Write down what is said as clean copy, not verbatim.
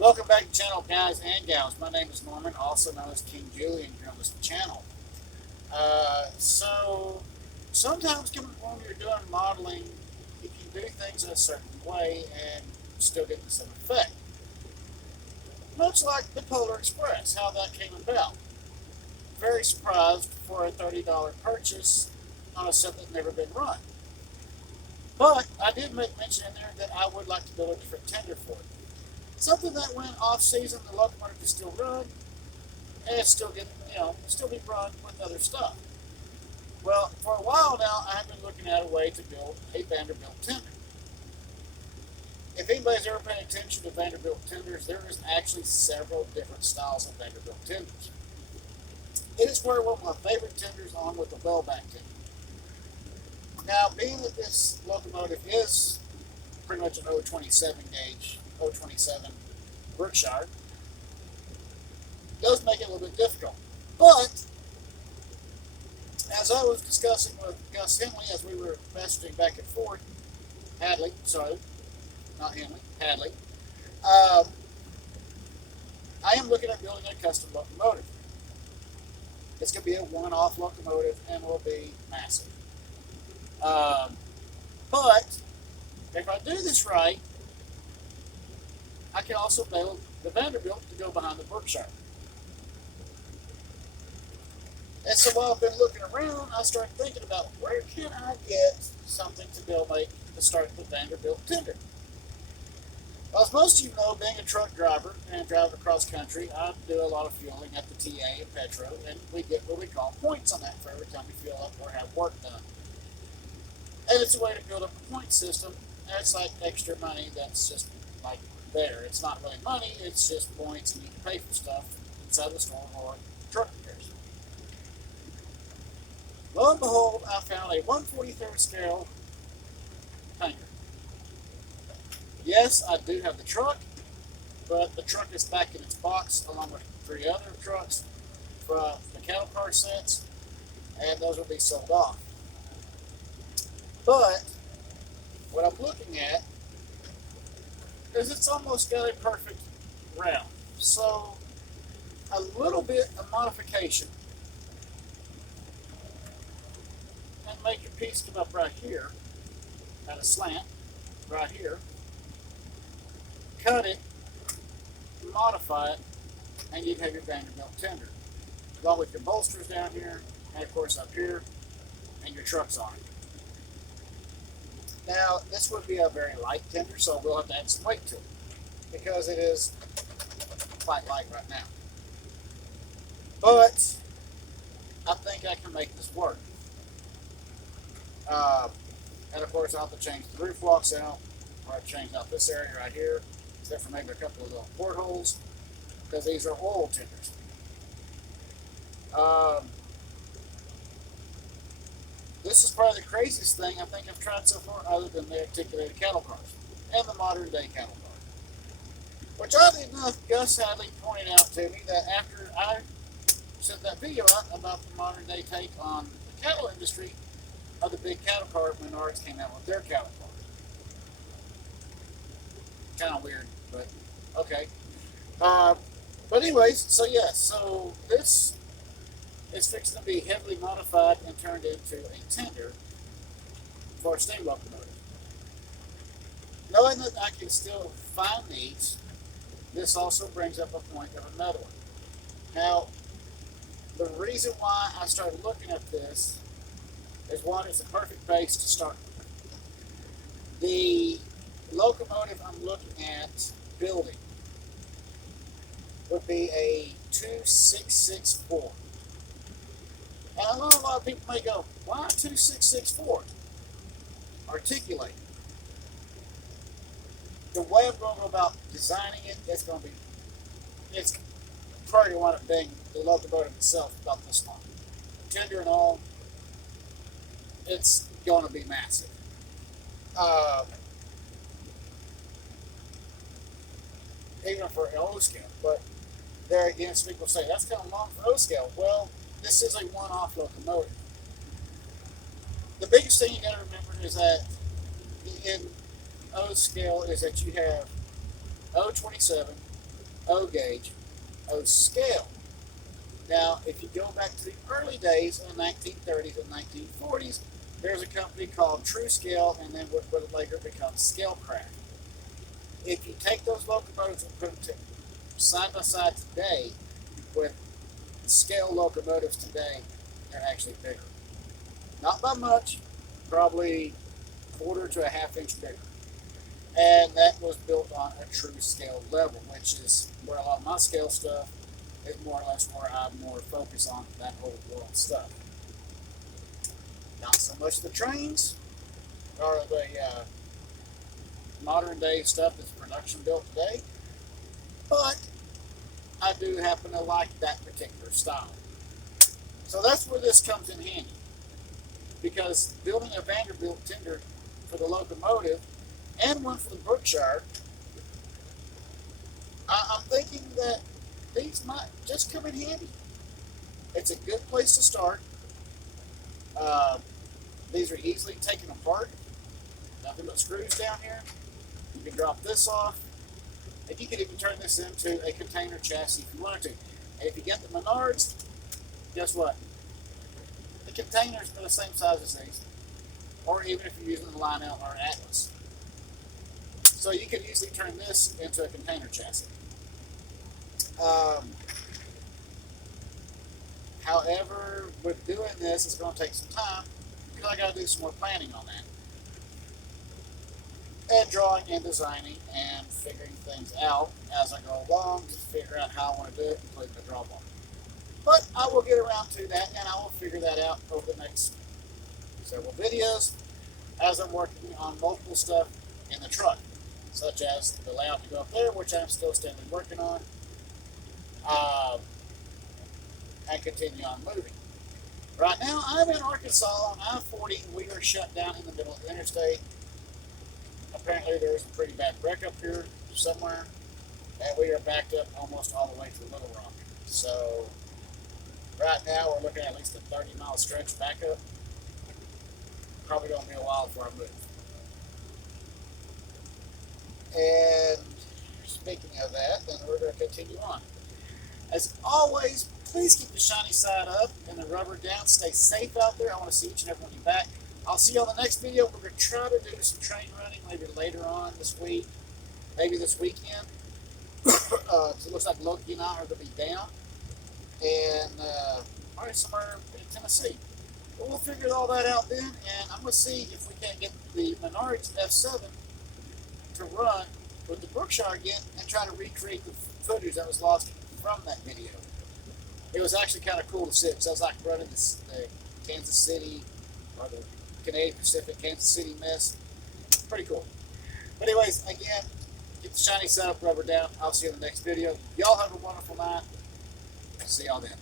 Welcome back to the channel, guys and gals. My name is Norman, also known as King Julian here on this channel. So sometimes when you're doing modeling, you can do things in a certain way and still get the same effect. Much like the Polar Express, how that came about. Very surprised for a $30 purchase on a set that's never been run. But I did make mention in there that I would like to build a different tender for it. Something that went off season, the locomotive can still run, and it's still getting, still be run with other stuff. Well, for a while now, I've been looking at a way to build a Vanderbilt tender. If anybody's ever paid attention to Vanderbilt tenders, there is actually several different styles of Vanderbilt tenders. It is probably one of my favorite tenders, along with the wellback tender. Now, being that this locomotive is pretty much an 027 gauge, 027 Berkshire, does make it a little bit difficult. But as I was discussing with Gus Henley as we were messaging back and forth, Hadley, sorry, not Henley, Hadley, I am looking at building a custom locomotive. It's going to be a one-off locomotive and will be massive. But if I do this right, I can also build the Vanderbilt to go behind the Berkshire. And so while I've been looking around, I started thinking about where can I get something to to start the Vanderbilt tender. Well, as most of you know, being a truck driver and driving across country, I do a lot of fueling at the TA and Petro, and we get what we call points on that for every time we fuel up or have work done. And it's a way to build up a point system, and it's like extra money that's just like there. It's not really money, it's just points, and you can pay for stuff inside the store or truck repairs. Lo and behold, I found a 1/43 scale tanker. Yes, I do have the truck, but the truck is back in its box along with 3 other trucks from the cattle car sets, and those will be sold off. But what I'm looking at is it's almost got a perfect round. So a little bit of modification and make your piece come up right here at a slant, right here. Cut it, modify it, and you can have your Vanderbilt tender. Along with your bolsters down here, and of course up here, and your trucks on it. Now, this would be a very light tender, so we'll have to add some weight to it, because it is quite light right now. But I think I can make this work. And of course, I'll have to change the roof walks out, or I've changed out this area right here, except for maybe a couple of little portholes, because these are oil tenders. This is probably the craziest thing I think I've tried so far, other than the articulated cattle cars and the modern day cattle car. Which oddly enough, Gus Hadley pointed out to me that after I sent that video out about the modern day take on the cattle industry, of the big cattle car, Menards came out with their cattle car. Kind of weird, but okay. But anyways, so yes, so this is fixing to be heavily modified and turned into a tender for a steam locomotive. Knowing that I can still find these, this also brings up a point of another one. Now, the reason why I started looking at this is, one, it's a perfect base to start with. The locomotive I'm looking at building would be a 2664. And I know a lot of people may go, why 2664? Articulate. The way I'm going to go about designing it, it's probably going to wind up being the locomotive itself about this long. Tender and all, it's going to be massive. Even for an O scale, but there again, some people say that's kind of long for O scale. Well, this is a one-off locomotive. The biggest thing you got to remember is that in O scale is that you have 027, O gauge, O scale. Now, if you go back to the early days in the 1930s and 1940s, there's a company called True Scale, and then what would later become Scalecraft. If you take those locomotives and put them side by side today with scale locomotives today, they're actually bigger. Not by much, probably quarter to a half inch bigger. And that was built on a true scale level, which is where a lot of my scale stuff is more or less where I'm more focused on that old world stuff. Not so much the trains or the modern day stuff that's production built today, but I do happen to like that particular style. So that's where this comes in handy, because building a Vanderbilt tender for the locomotive and one for the Berkshire, I'm thinking that these might just come in handy. It's a good place to start. Uh, these are easily taken apart. Nothing but screws down here. You can drop this off, and you can even turn this into a container chassis if you wanted to. And if you get the Menards, guess what? The containers are the same size as these, or even if you're using the Lionel or Atlas. So you can easily turn this into a container chassis. However, with doing this, it's going to take some time because I got to do some more planning on that. And drawing and designing and figuring things out as I go along to figure out how I want to do it, including the drawbar. But I will get around to that, and I will figure that out over the next several videos as I'm working on multiple stuff in the truck, such as the layout to go up there, which I'm still steadily working on, and continue on moving. Right now, I'm in Arkansas on I-40. We are shut down in the middle of the interstate. Apparently, there's a pretty bad wreck up here somewhere, and we are backed up almost all the way to Little Rock. So, right now, we're looking at least a 30-mile stretch back up. Probably going to be a while before I move. And speaking of that, then we're going to continue on. As always, please keep the shiny side up and the rubber down. Stay safe out there. I want to see each and every one of you back. I'll see you on the next video. We're going to try to do some train running maybe later on this week, maybe this weekend. So it looks like Loki and I are going to be down, and probably somewhere in Tennessee. But we'll figure all that out then, and I'm going to see if we can't get the Menards F7 to run with the Berkshire again and try to recreate the footage that was lost from that video. It was actually kind of cool to see, because I was like running the Kansas City, or the Canadian Pacific Kansas City mess. Pretty cool. But anyways, again, get the shiny side up, rubber down. I'll see you in the next video. Y'all have a wonderful night. See y'all then.